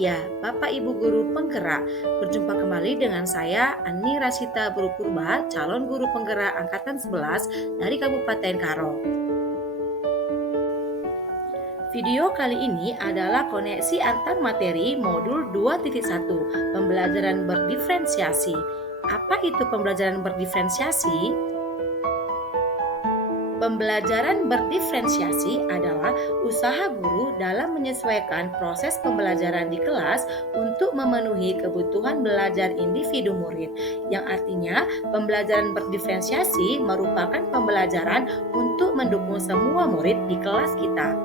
Berbahagia Bapak Ibu Guru Penggerak. Berjumpa kembali dengan saya Ani Rasita Buru Purba, calon guru penggerak angkatan 11 dari Kabupaten Karo. Video kali ini adalah koneksi antar materi modul 2.1, pembelajaran berdiferensiasi. Apa itu pembelajaran berdiferensiasi? Pembelajaran berdiferensiasi adalah usaha guru dalam menyesuaikan proses pembelajaran di kelas untuk memenuhi kebutuhan belajar individu murid. Yang artinya, pembelajaran berdiferensiasi merupakan pembelajaran untuk mendukung semua murid di kelas kita.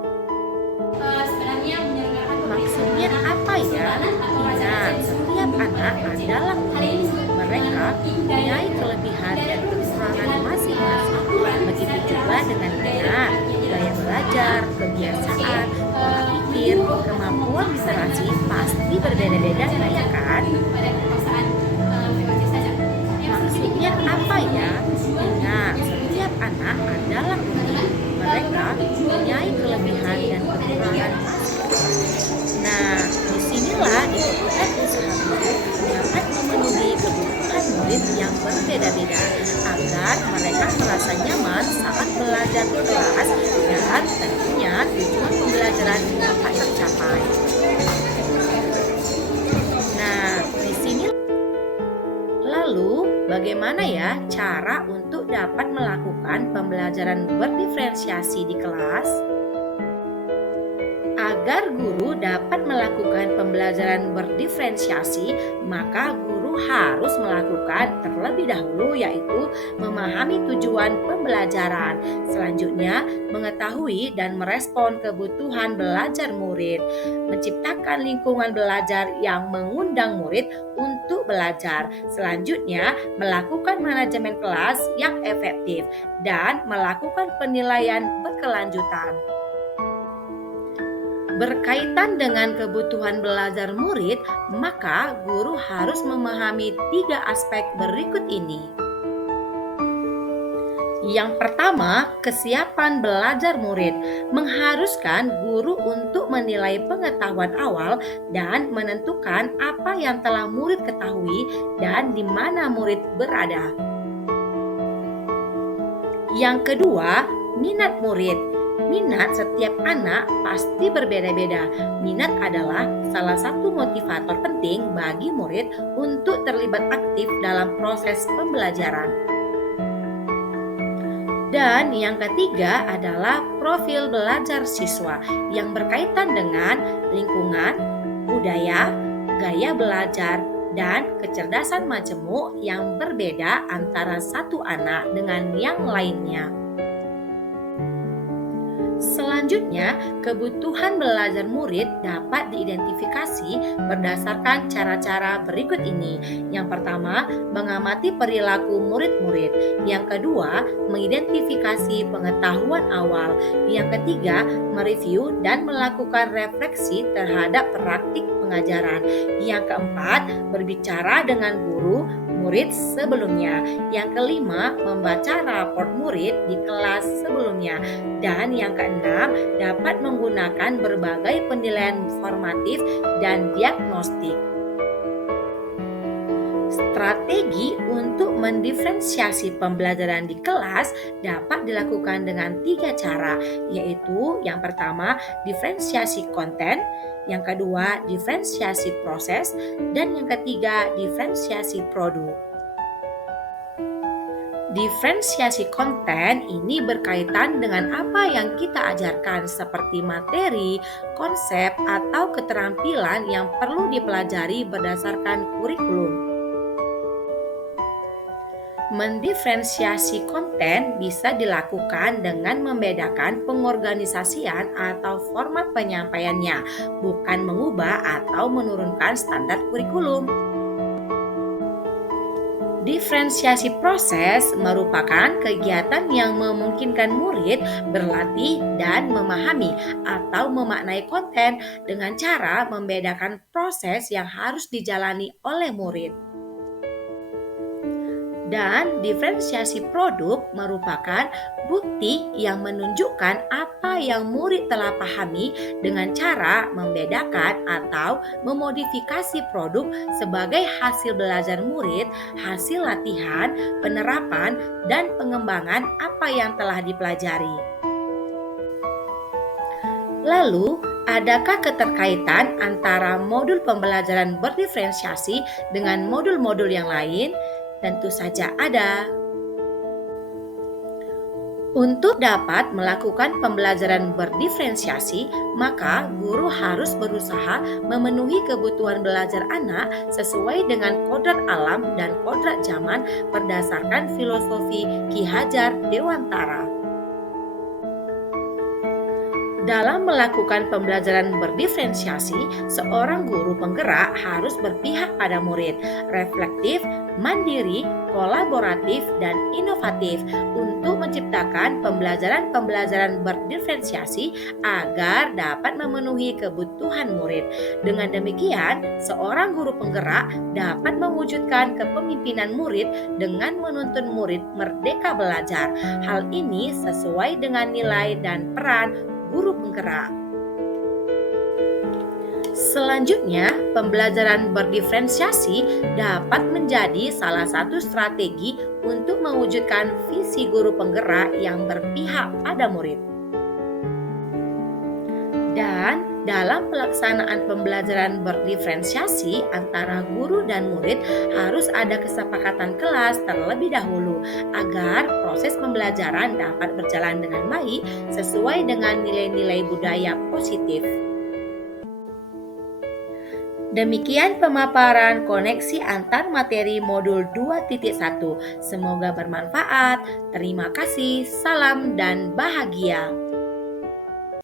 Maksudnya apa ya? Ingat, setiap anak adalah unik. Mereka mempunyai kelebihan dan kekurangan masing-masing. Begitu juga dengan minat, gaya belajar, kebiasaan, pola pikir, kemampuan literasi pasti berbeda-beda, ya kan? Maksudnya apa ya? Ingat, setiap anak adalah unik. Mereka mempunyai kelebihan dan kekurangan masing-masing. Nah, disinilah diperlukan usaha guru dapat memenuhi kebutuhan murid yang berbeda-beda agar mereka merasa nyaman saat belajar di kelas dan tentunya tujuan pembelajaran dapat tercapai. Nah, di sini lalu bagaimana ya cara untuk dapat melakukan pembelajaran berdiferensiasi di kelas? Agar guru dapat melakukan pembelajaran berdiferensiasi, maka guru harus melakukan terlebih dahulu yaitu memahami tujuan pembelajaran. Selanjutnya, mengetahui dan merespon kebutuhan belajar murid, menciptakan lingkungan belajar yang mengundang murid untuk belajar. Selanjutnya, melakukan manajemen kelas yang efektif dan melakukan penilaian berkelanjutan. Berkaitan dengan kebutuhan belajar murid, maka guru harus memahami 3 aspek berikut ini. Yang pertama, kesiapan belajar murid mengharuskan guru untuk menilai pengetahuan awal dan menentukan apa yang telah murid ketahui dan di mana murid berada. Yang kedua, minat murid. Minat setiap anak pasti berbeda-beda. Minat adalah salah satu motivator penting bagi murid untuk terlibat aktif dalam proses pembelajaran. Dan yang ketiga adalah profil belajar siswa yang berkaitan dengan lingkungan, budaya, gaya belajar, dan kecerdasan majemuk yang berbeda antara satu anak dengan yang lainnya. Selanjutnya, kebutuhan belajar murid dapat diidentifikasi berdasarkan cara-cara berikut ini. Yang pertama, mengamati perilaku murid-murid. Yang kedua, mengidentifikasi pengetahuan awal. Yang ketiga, mereview dan melakukan refleksi terhadap praktik pengajaran. Yang keempat, berbicara dengan guru murid sebelumnya. Yang kelima, membaca raport murid di kelas sebelumnya. Dan yang keenam, dapat menggunakan berbagai penilaian formatif dan diagnostik. Strategi untuk mendiferensiasi pembelajaran di kelas dapat dilakukan dengan 3 cara, yaitu yang pertama, diferensiasi konten, yang kedua, diferensiasi proses, dan yang ketiga, diferensiasi produk. Diferensiasi konten ini berkaitan dengan apa yang kita ajarkan seperti materi, konsep, atau keterampilan yang perlu dipelajari berdasarkan kurikulum. Mendiferensiasi konten bisa dilakukan dengan membedakan pengorganisasian atau format penyampaiannya, bukan mengubah atau menurunkan standar kurikulum. Diferensiasi proses merupakan kegiatan yang memungkinkan murid berlatih dan memahami atau memaknai konten dengan cara membedakan proses yang harus dijalani oleh murid. Dan diferensiasi produk merupakan bukti yang menunjukkan apa yang murid telah pahami dengan cara membedakan atau memodifikasi produk sebagai hasil belajar murid, hasil latihan, penerapan, dan pengembangan apa yang telah dipelajari. Lalu, adakah keterkaitan antara modul pembelajaran berdiferensiasi dengan modul-modul yang lain? Tentu saja ada. Untuk dapat melakukan pembelajaran berdiferensiasi, maka guru harus berusaha memenuhi kebutuhan belajar anak sesuai dengan kodrat alam dan kodrat zaman berdasarkan filosofi Ki Hajar Dewantara. Dalam melakukan pembelajaran berdiferensiasi, seorang guru penggerak harus berpihak pada murid, reflektif, mandiri, kolaboratif, dan inovatif untuk menciptakan pembelajaran berdiferensiasi agar dapat memenuhi kebutuhan murid. Dengan demikian, seorang guru penggerak dapat mewujudkan kepemimpinan murid dengan menuntun murid merdeka belajar. Hal ini sesuai dengan nilai dan peran guru penggerak. Selanjutnya, pembelajaran berdiferensiasi dapat menjadi salah satu strategi untuk mewujudkan visi guru penggerak yang berpihak pada murid. Dan dalam pelaksanaan pembelajaran berdiferensiasi antara guru dan murid harus ada kesepakatan kelas terlebih dahulu agar proses pembelajaran dapat berjalan dengan baik sesuai dengan nilai-nilai budaya positif. Demikian pemaparan koneksi antar materi modul 2.1. Semoga bermanfaat. Terima kasih, salam dan bahagia.